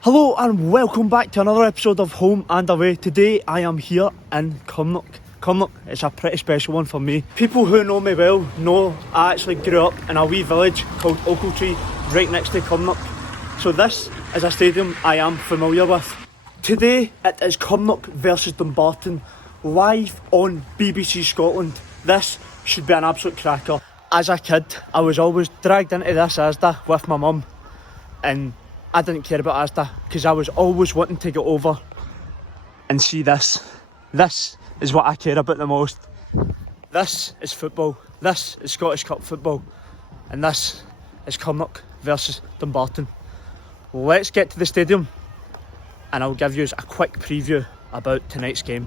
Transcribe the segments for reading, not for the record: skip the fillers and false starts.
Hello and welcome back to another episode of Home and Away. Today I am here in Cumnock. Cumnock is a pretty special one for me. People who know me well know I actually grew up in a wee village called Ochiltree right next to Cumnock. So this is a stadium I am familiar with. Today it is Cumnock versus Dumbarton live on BBC Scotland. This should be an absolute cracker. As a kid I was always dragged into this Asda with my mum, and I didn't care about Asda because I was always wanting to get over and see this. This is what I care about the most. This is football. This is Scottish Cup football. And this is Cumnock versus Dumbarton. Let's get to the stadium and I'll give you a quick preview about tonight's game.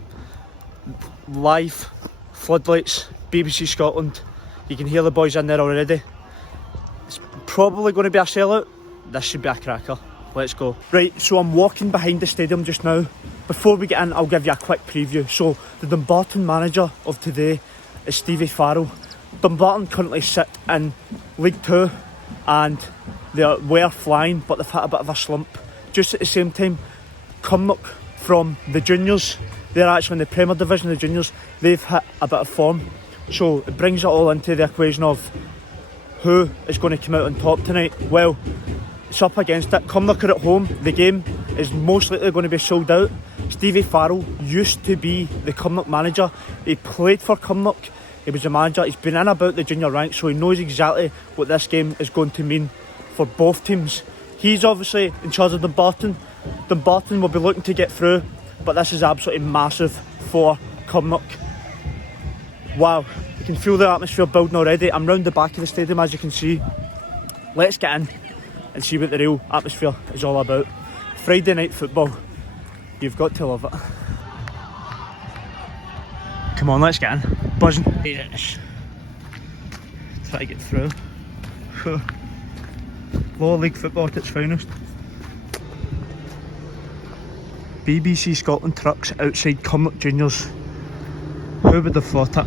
Live, floodlights, BBC Scotland. You can hear the boys in there already. It's probably going to be a sellout. This should be a cracker. Let's go. Right, so I'm walking behind the stadium just now. Before we get in, I'll give you a quick preview. So, the Dumbarton manager of today is Stevie Farrell. Dumbarton currently sit in League 2 and they were flying, but they've hit a bit of a slump. Just at the same time, Cumnock from the juniors, they're actually in the Premier Division, the juniors, they've hit a bit of form. So, it brings it all into the equation of who is going to come out on top tonight. Well, it's up against it. Cumnock are at home. The game is most likely going to be sold out. Stevie Farrell used to be the Cumnock manager. He played for Cumnock. He was a manager. He's been in about the junior ranks, so he knows exactly what this game is going to mean for both teams. He's obviously in charge of Dumbarton. Dumbarton will be looking to get through, but this is absolutely massive for Cumnock. Wow, you can feel the atmosphere building already. I'm round the back of the stadium, as you can see. Let's get in and see what the real atmosphere is all about. Friday night football, you've got to love it. Come on, let's get in. Buzzing. Yes. Try to get through. Lower League football at its finest. BBC Scotland trucks outside Cumnock Juniors. Who would have thought it?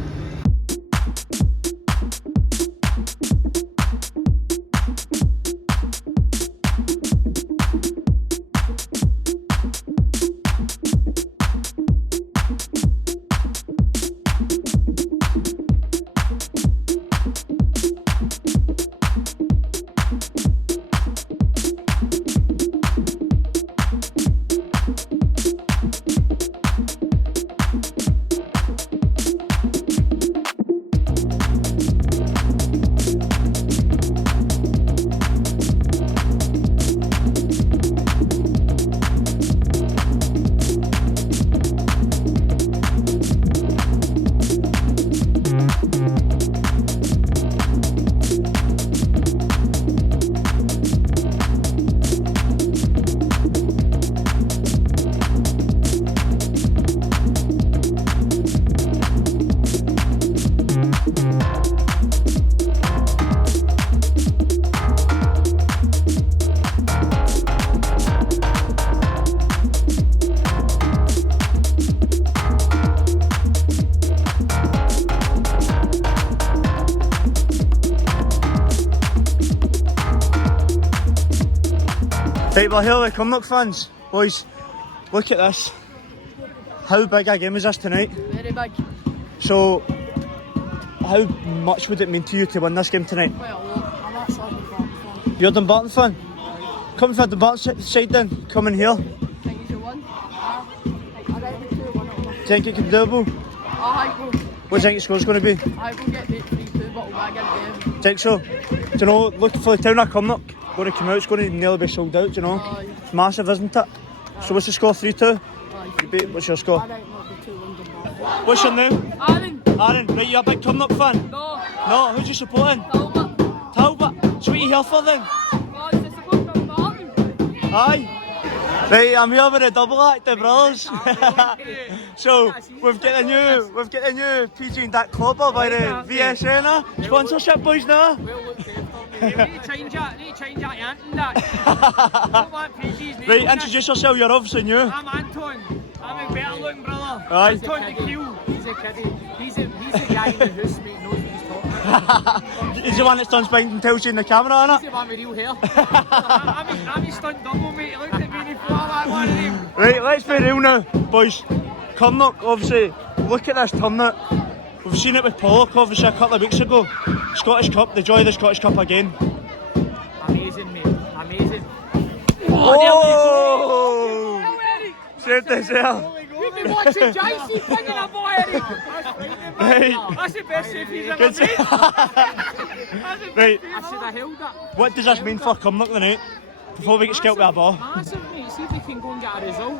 Right, well here we come, Cumnock fans. Boys, look at this. How big a game is this tonight? Very big. So, how much would it mean to you to win this game tonight? Well, I'm actually a Dumbarton fan. You're a Dumbarton fan? Come for the Dumbarton side then, come in here. Think you should win? I reckon 2-1 it'll win. Do you think it could be doable? I think What do you think the score's going to be? we'll get beat 3-2, but we'll get a game. Do you think so? Do you know, look for the town of Cumnock. Going to come out, it's going to nearly be sold out, do you know? Aye. It's massive, isn't it? So what's the score, 3-2? Aye. What's your score? I reckon it'll be 2-1 Dumbarton. What's your name? Aaron! Aaron, right, you're a big Cumnock fan? No! No, who's you supporting? Talbot! Talbot. So what are you here for then? Oh, it's a support Dumbarton! Aye. Right, I'm here with the double act, the brothers. So we've got a new PG and Dat Clobber by the VSN. Sponsorship boys now. Well, look careful. You need to change that, Anton, that. Don't want PG's name. Right, introduce yourself, you're obviously new. I'm Anton. I'm a better looking brother. Aye. Anton the Kiel. He's a kiddie. He's the guy in the house, mate, knows what he's talking He's the one that's done spine and tells you in the camera, innit? He's the one with real hair. I'm his stunt double, mate. Look at me before that one of them. Right, let's be real now, boys. Cumnock, obviously, look at this tournament. We've seen it with Pollock, obviously, a couple of weeks ago. Scottish Cup, the joy of the Scottish Cup again. Amazing, mate. Amazing. Oh! Saved this there. You've been watching JC pinging a boy, Eddie. Right. That's the best save he's ever Good made. save. Right. I should have held that. What does this mean for Cumnock tonight? Before we get skipped with a ball. Massive, mate. See if they can go and get a result.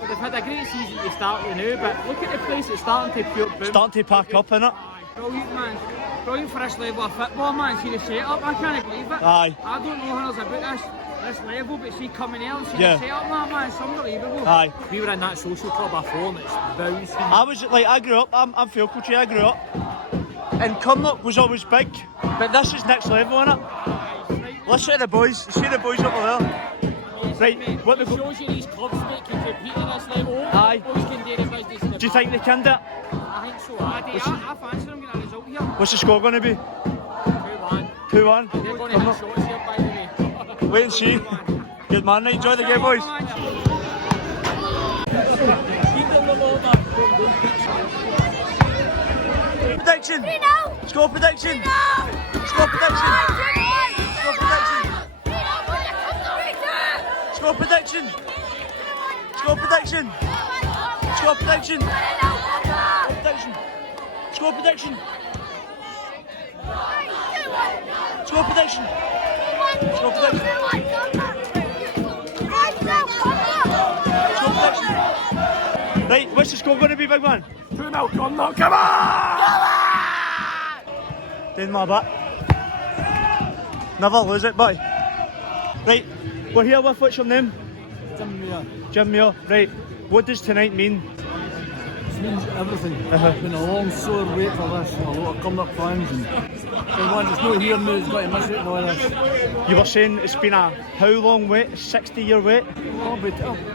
They've had a great season to start with now, but look at the place it's starting to pure boom. Starting to pack up, innit? Brilliant, man. Brilliant for this level of football, man. See the setup, I can't believe it. Aye. I don't know how about this level, but see coming out and see Yeah. the setup, man, it's unbelievable. Aye. We were in that social club before and it's bouncing. I was like, I grew up, I'm Falco Tree, I grew up. And Cumnock was always big, but this is next level, innit? Listen to the boys, see the boys over there. Right, what It the shows you these clubs, mate, can compete at this level. Aye. Boys can do the business in the do you think they can do it? I think so. I fancy them getting a result here. 2-1. What's the score going to be? 2-1. They're going to hit shots here, by the way. Wait and see. Good man, right, enjoy the game, boys. Prediction! 3-0! Score prediction! 3-0! Score prediction! Score prediction! Score 3-0! prediction! Score prediction! Score prediction! Score prediction! Score prediction! Score prediction! Right, what's the score going to be, big man? 2-0, come on, come on! Doing my bit. Never lose it, buddy. Right, we're here with, what's your name? Jim Muir. Jim Muir. Right, what does tonight mean? This means everything. It's been a long, sore wait for this. A lot of Cumnock fans and everyone that's not here now has got to miss it and all this. You were saying it's been a how long wait? 60-year wait? I'll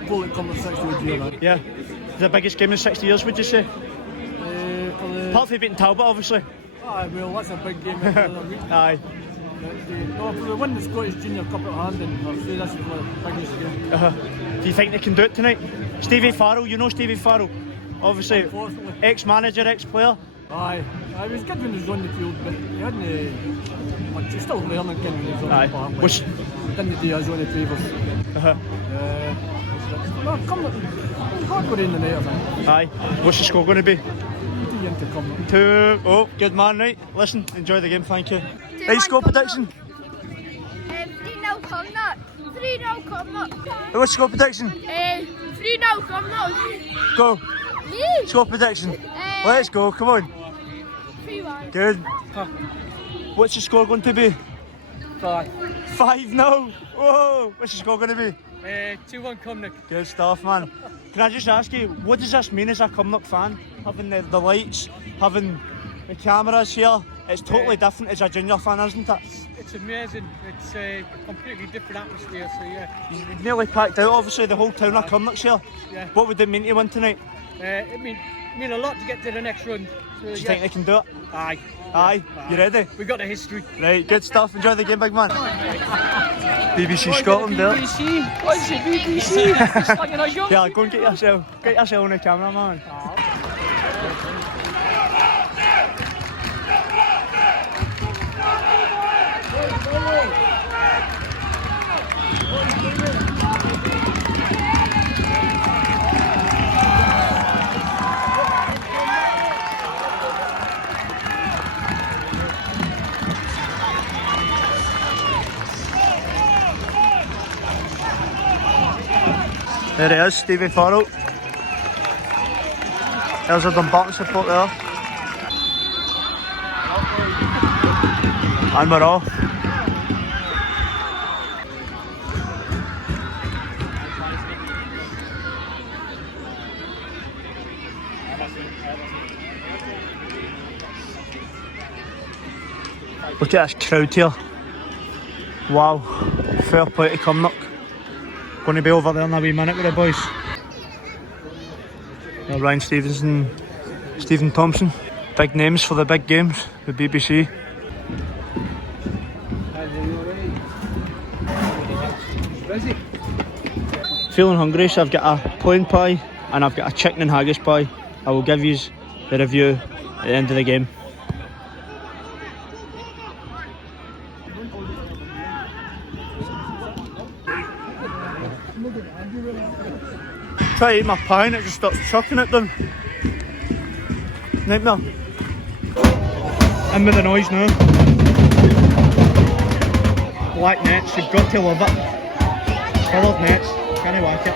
call it Cumnock 60 odd year now. Yeah. The biggest game in 60 years, would you say? For the, Apart from beating Talbot, obviously. well, that's a big game in the week. Aye. No, for the win the Scottish Junior Cup at hand, and I'll say this is the biggest game. Do you think they can do it tonight? Stevie Farrell, you know Stevie Farrell? Obviously, Unfortunately. ex-manager, ex-player. Aye, I was good when he was on the field, but he hadn't much. He's still learning again when he's on Aye. the park. Which- Didn't do us any favours. No, Cumnock, hard go in the night, I think. Aye. What's the score going to be? Too young to Cumnock. 2. Oh, good man, right. Listen, enjoy the game, thank you. Right, score prediction. 3-0 Cumnock. 3-0 Cumnock. What's the score prediction? 3-0 Cumnock. Go. Me? Score prediction. Let's go, come on. 3-1. Good. What's the score going to be? 5-0. Whoa. What's the score going to be? 2-1 Cumnock. Good stuff, man. Can I just ask you, what does this mean as a Cumnock fan? Having the lights, having the cameras here, it's totally different as a junior fan, isn't it? It's amazing. It's a completely different atmosphere, so yeah. You've nearly packed out, obviously, the whole town of Cumnock's here. Yeah. What would it mean to win tonight? It mean a lot to get to the next round. So, Do you think they can do it? Aye. Aye. You ready? We got the history. Right, good stuff. Enjoy the game, big man. BBC Scotland there. BBC? What is it, BBC? It's like, you know, young Yeah, go and get yourself on the camera, man. There he is, Stevie Farrell. There's a Dumbarton support there. And we're off. Look at this crowd here. Wow, fair play to Cumnock. Going to be over there in a wee minute with the boys. Ryan Stevenson, Stephen Thompson. Big names for the big games with BBC. Feeling hungry, so I've got a plain pie and I've got a chicken and haggis pie. I will give you the review at the end of the game. Try to eat my pie and it just starts chucking at them. Nightmare. In with the noise now. Black nets, you've got to love it. Coloured nets, can't whack it.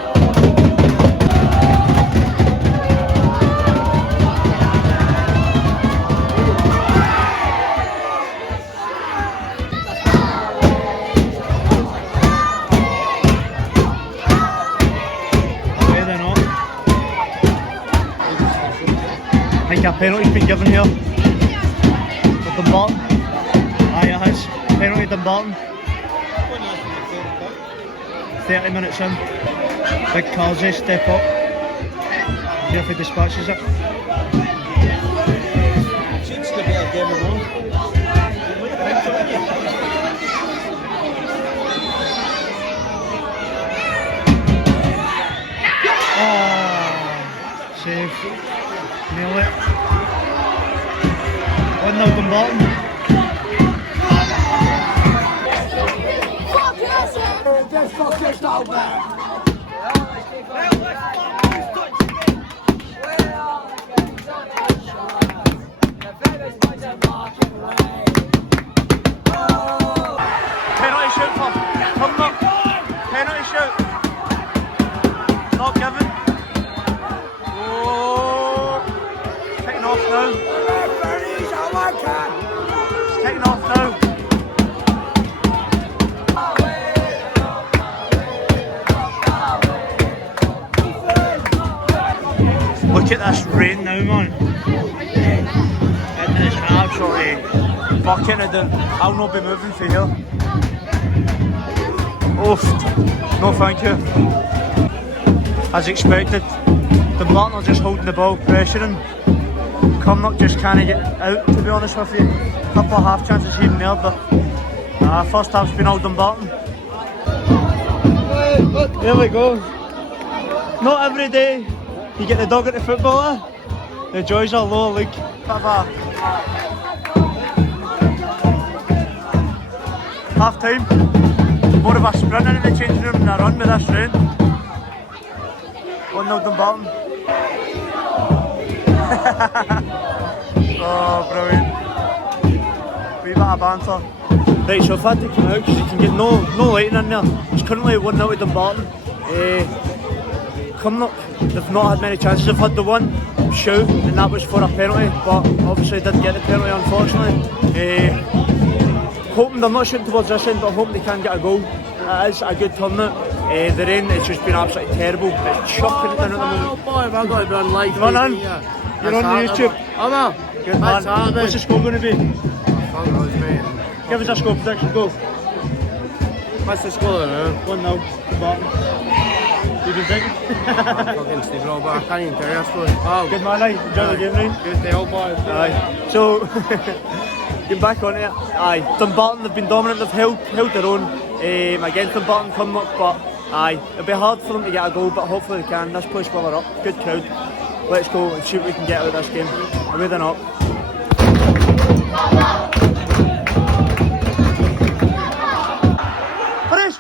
I think a penalty's been given here for Dumbarton. Aye, it has. Penalty Dumbarton. 30 minutes in. Big Carsey step up. See if he dispatches it. Seems to be a game of one. Oh, save. Nail it. 1-0 Dumbarton. Penalty shoot for Cumnock. Penalty shoot. Not given. Oh, it's taking off now. It's taking off now. Look at this rain now, man. It is absolutely bucketing it down. I'll not be moving for here. Oof. No thank you. As expected, Dumbarton are just holding the ball, pressuring. Cumnock just can't get out, to be honest with you. A couple of half chances here and there, but first half's been all Dumbarton. There we go. Not every day you get the dog at the football, eh? The joys are lower league. Half time. More of a sprint into the changing room than a run with this rain. 1-0 Dumbarton. Oh, brilliant. Wee bit of banter. Right, so I've had to come out because you can get no lighting in there. It's currently 1-0 to Dumbarton. Cumnock, they've not had many chances. They've had the one shoot and that was for a penalty, but obviously didn't get the penalty, unfortunately. Hoping they're not shooting towards this end, but I'm hoping they can get a goal. It is a good turnout. The rain has just been absolutely terrible. It's chucking it down at the moment. Oh boy, have I got to be on live Come on TV, in. yeah. You're on YouTube. I'm on. Good man. What's the score going to be? Fuck knows, mate. Give us a score prediction. Go. What's the score now? 1-0 Dumbarton. You been thinking? Fucking Steve Roll, but I can't even tell you, I suppose. Oh, Good man, aye. Enjoy the game, Ryan. good day, old boys. Aye. So, getting back on it. Aye. Dumbarton, they've been dominant. They've held their own against Dumbarton Cumnock, but aye, it'll be hard for them to get a goal, but hopefully they can. This place well up. Good crowd. Let's go and see what we can get out of this game. Away than up. Finish!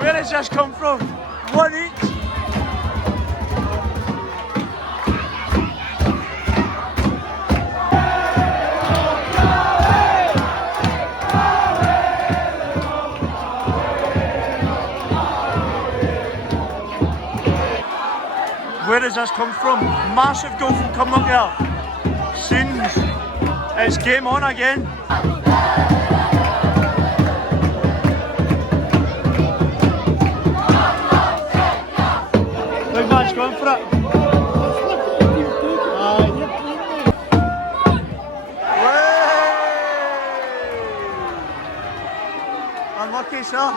Where has this come from? One each. Where does this come from? Massive goal from Cumnock there. Scenes. It's game on again. going for it. Unlucky, sir.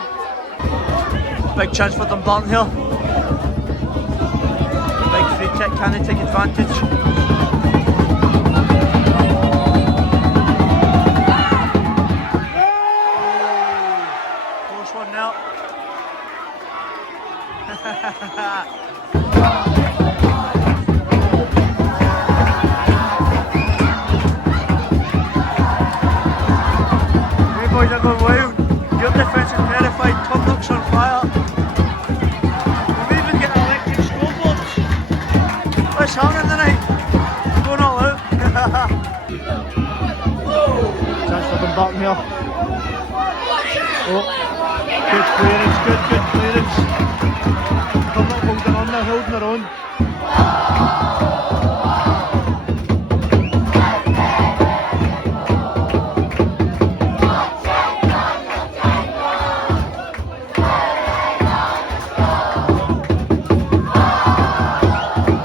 Big chance for Dumbarton here. Big free kick, can they take advantage? Close one now. Hey boys are going wild. Your defence is terrified. Cumnock's on fire. We've even got electric scoreboards. What's happening tonight? Going all out. Chance for Dumbarton here. Oh, good clearance, good clearance. Cumnock holding on there, holding their own.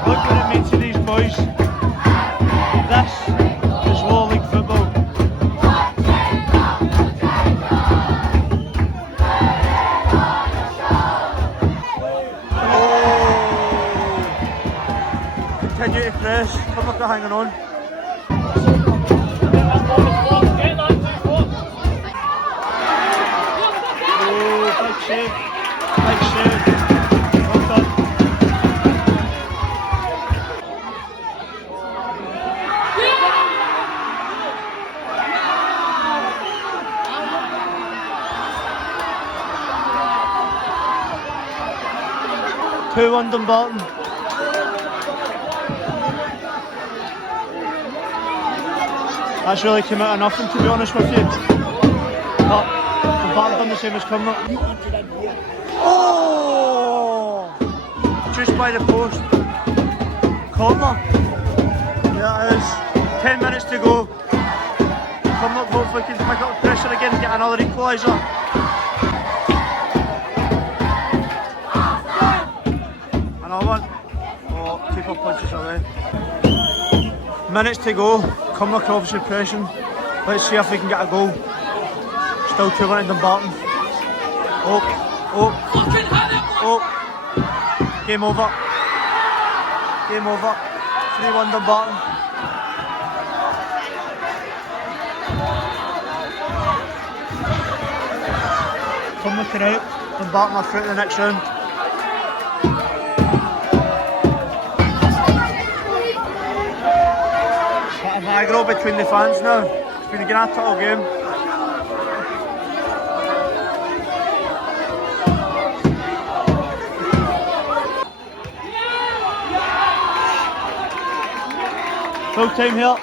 Look what it means to these boys. This is Lower League football. Continue to press, come up to hanging on. Oh, big save, big save. Well done. Two on Dumbarton. That's really came out of nothing, to be honest with you. But Dumbarton done the same as Cumnock. Oh! Just by the post. Corner. There it is. 10 minutes to go. Cumnock hopefully can pick up the pressure again and get another equaliser. Another one. Oh, keeper punches away. Minutes to go. Cumnock obviously pressing. Let's see if we can get a goal. Still 2-1 to Dumbarton. Oh. Game over. Game over. 3-1 Dumbarton. Cumnock are out. Dumbarton are through to the next round. Aggro between the fans now. It's been a grand total game. Full time here.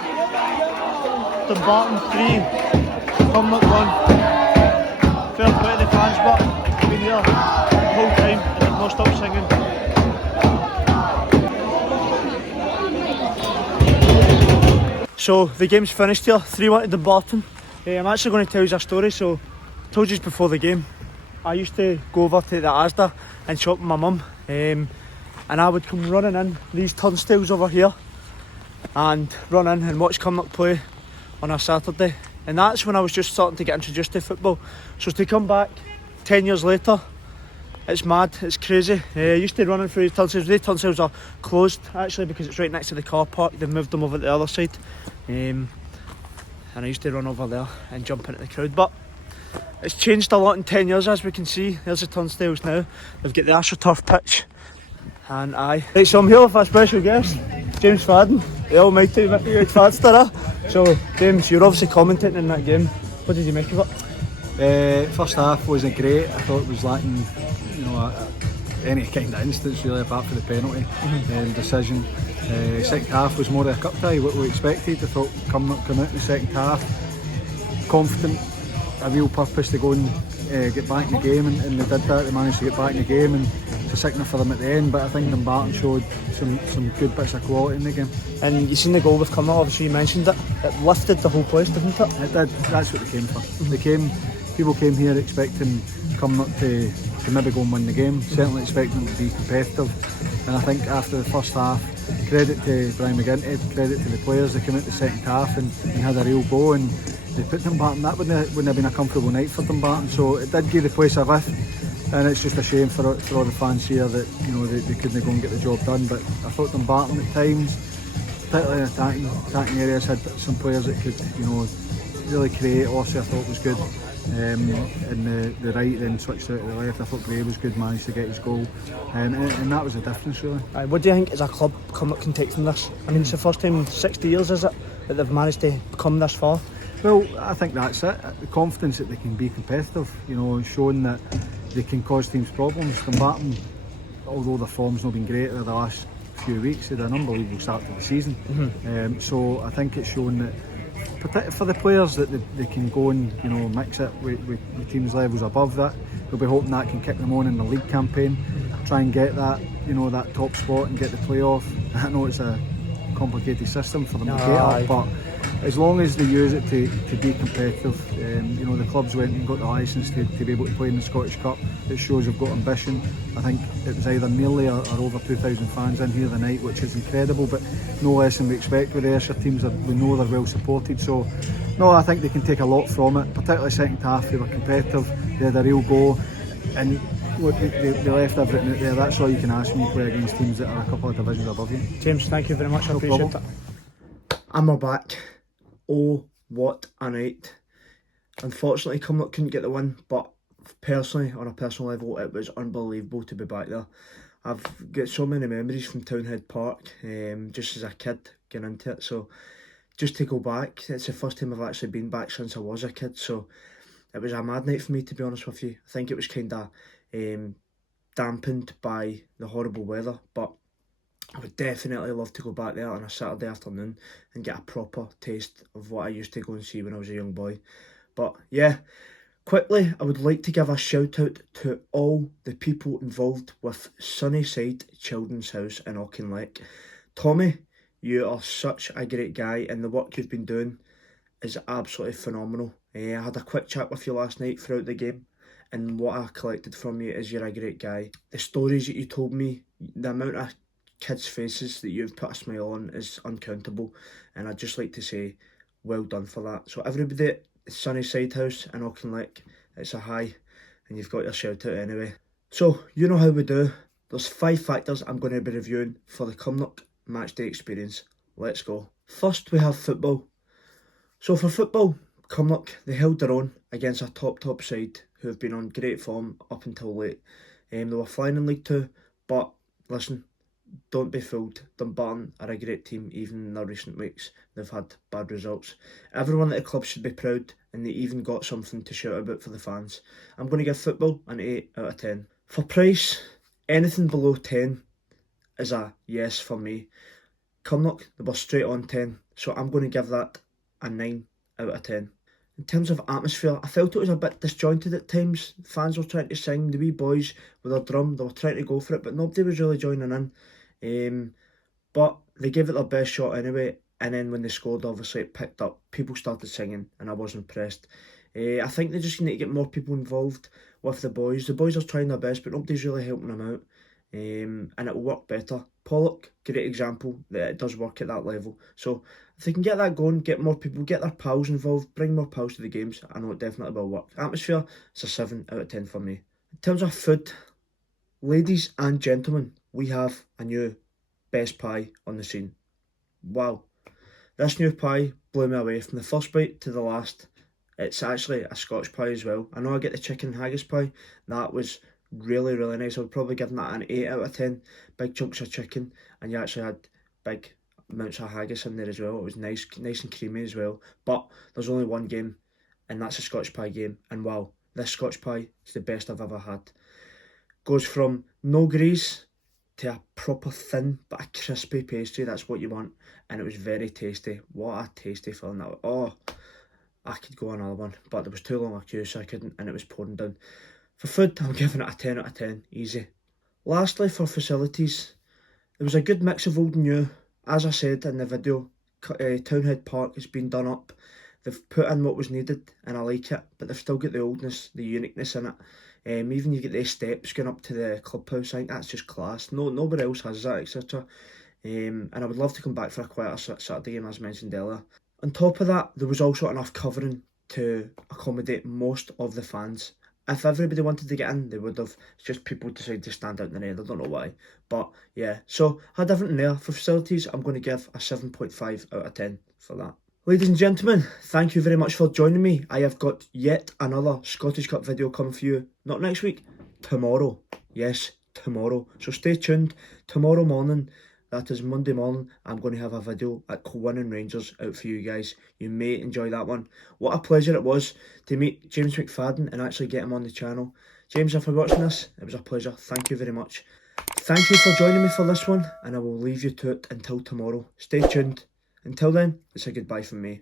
Dumbarton 3, Cumnock 1. Fair play to the fans, but been here the whole time and they've not stopped singing. So the game's finished here, 3-1 to Dumbarton. I'm actually going to tell you a story. So I told you before the game, I used to go over to the Asda and shop with my mum, and I would come running in these turnstiles over here and run in and watch Cumnock play on a Saturday, and that's when I was just starting to get introduced to football. So to come back 10 years later, it's mad, it's crazy. I used to run in through these turnstiles. These turnstiles are closed actually because it's right next to the car park. They've moved them over to the other side, and I used to run over there and jump into the crowd. But it's changed a lot in 10 years, as we can see. There's the turnstiles now. They've got the AstroTurf pitch, and Right, so I'm here with a special guest, James Fadden, the almighty Fadster. So James, you're obviously commentating in that game. What did you make of it? First half wasn't great. I thought it was lacking, any kind of instance really, apart from the penalty decision. Second half was more of a cup tie, what we expected. I thought Cumnock come out in the second half confident, a real purpose to go and get back in the game, and they did that. They managed to get back in the game, and it's a signal for them at the end. But I think Dumbarton showed some good bits of quality in the game. And you seen the goal with Cumnock, obviously you mentioned it. It lifted the whole place, didn't it? It did. That's what they came for. People came here expecting Cumnock to maybe go and win the game. Certainly expecting them to be competitive. And I think after the first half, credit to Brian McGinty, credit to the players, they came out the second half and had a real go, and they put Dumbarton. That wouldn't have been a comfortable night for Dumbarton, so it did give the place a lift. And it's just a shame for all the fans here that they couldn't go and get the job done. But I thought Dumbarton at times, particularly in attacking areas, had some players that could really create. Ossie I thought was good. In the right, then switched out to the left. I thought Gray was good, managed to get his goal, and that was the difference really. What do you think as a club Cumnock can take from this? I mean, it's the first time in 60 years, is it, that they've managed to come this far? Well, I think that's it. The confidence that they can be competitive, showing that they can cause teams problems. Dumbarton, although their form's not been great over the last few weeks, they had an unbelievable start to the season. So I think it's shown that for the players that they can go and mix it with teams levels above that. We'll be hoping that can kick them on in the league campaign, try and get that that top spot and get the playoff. I know it's a complicated system for them to get up, but as long as they use it to be competitive, the clubs went and got the licence to be able to play in the Scottish Cup. It shows they've got ambition. I think it was either nearly or over 2,000 fans in here tonight, which is incredible, but no less than we expect with the Ayrshire teams. We know they're well supported, so no, I think they can take a lot from it, particularly second half. They were competitive, they had a real go, and look, they left everything out there. That's all you can ask when you play against teams that are a couple of divisions above you. James, thank you very much, I appreciate it. And we're back. Oh, what a night. Unfortunately, Cumnock couldn't get the win, but personally, on a personal level, it was unbelievable to be back there. I've got so many memories from Townhead Park, just as a kid getting into it, so just to go back, it's the first time I've actually been back since I was a kid, so it was a mad night for me, to be honest with you. I think it was kind of dampened by the horrible weather, but I would definitely love to go back there on a Saturday afternoon and get a proper taste of what I used to go and see when I was a young boy. But yeah, quickly, I would like to give a shout out to all the people involved with Sunnyside Children's House in Auchinleck. Tommy, you are such a great guy, and the work you've been doing is absolutely phenomenal. I had a quick chat with you last night throughout the game, and what I collected from you is you're a great guy. The stories that you told me, the amount of kids' faces that you've put a smile on is uncountable, and I'd just like to say well done for that. So everybody at Sunnyside House in Auchinleck, it's a hi, and you've got your shout out anyway. So you know how we do. There's 5 factors I'm going to be reviewing for the Cumnock matchday experience. Let's go. First, we have football. So for football, Cumnock, they held their own against a top side who have been on great form up until late. They were flying in League 2, but listen, don't be fooled. Dumbarton are a great team. Even in their recent weeks, they've had bad results. Everyone at the club should be proud, and they even got something to shout about for the fans. I'm going to give football an 8 out of 10. For price, anything below 10 is a yes for me. Cumnock, they were straight on 10, so I'm going to give that a 9 out of 10. In terms of atmosphere, I felt it was a bit disjointed at times. Fans were trying to sing, the wee boys with their drum, they were trying to go for it, but nobody was really joining in. But they gave it their best shot anyway, and then when they scored, obviously it picked up. People started singing, and I was impressed. I think they just need to get more people involved with the boys. The boys are trying their best, but nobody's really helping them out. And it will work better. Pollock, great example that it does work at that level. So if they can get that going, get more people, get their pals involved, bring more pals to the games, I know it definitely will work. Atmosphere, it's a 7 out of 10 for me. In terms of food, ladies and gentlemen, we have a new best pie on the scene. Wow. This new pie blew me away from the first bite to the last. It's actually a Scotch pie as well. I know I get the chicken haggis pie. That was really, really nice. I would probably give that an 8 out of 10. Big chunks of chicken, and you actually had big amounts of haggis in there as well. It was nice and creamy as well. But there's only one game, and that's a Scotch pie game. And wow, this Scotch pie is the best I've ever had. Goes from no grease to a proper thin but a crispy pastry. That's what you want, and it was very tasty. What a tasty filling that was. Oh, I could go another one, but there was too long a queue, so I couldn't, and it was pouring down. For food, I'm giving it a 10 out of 10, easy. Lastly, for facilities, there was a good mix of old and new. As I said in the video, Townhead Park has been done up. they've put in what was needed and I like it, but they've still got the oldness, the uniqueness in it. Even you get the steps going up to the clubhouse, I think that's just class. Nobody else has that, etc. And I would love to come back for a quieter Saturday game, as mentioned earlier. On top of that, there was also enough covering to accommodate most of the fans. If everybody wanted to get in, they would have. It's just people decided to stand out in the rain. I don't know why. But yeah, so had everything there. For facilities, I'm going to give a 7.5 out of 10 for that. Ladies and gentlemen, thank you very much for joining me. I have got yet another Scottish Cup video coming for you. Not next week, tomorrow. Yes, tomorrow. So stay tuned. Tomorrow morning, that is Monday morning, I'm going to have a video at winning Rangers out for you guys. You may enjoy that one. What a pleasure it was to meet James McFadden and actually get him on the channel. James, if you're watching this, it was a pleasure. Thank you very much. Thank you for joining me for this one, and I will leave you to it until tomorrow. Stay tuned. Until then, it's a goodbye from me.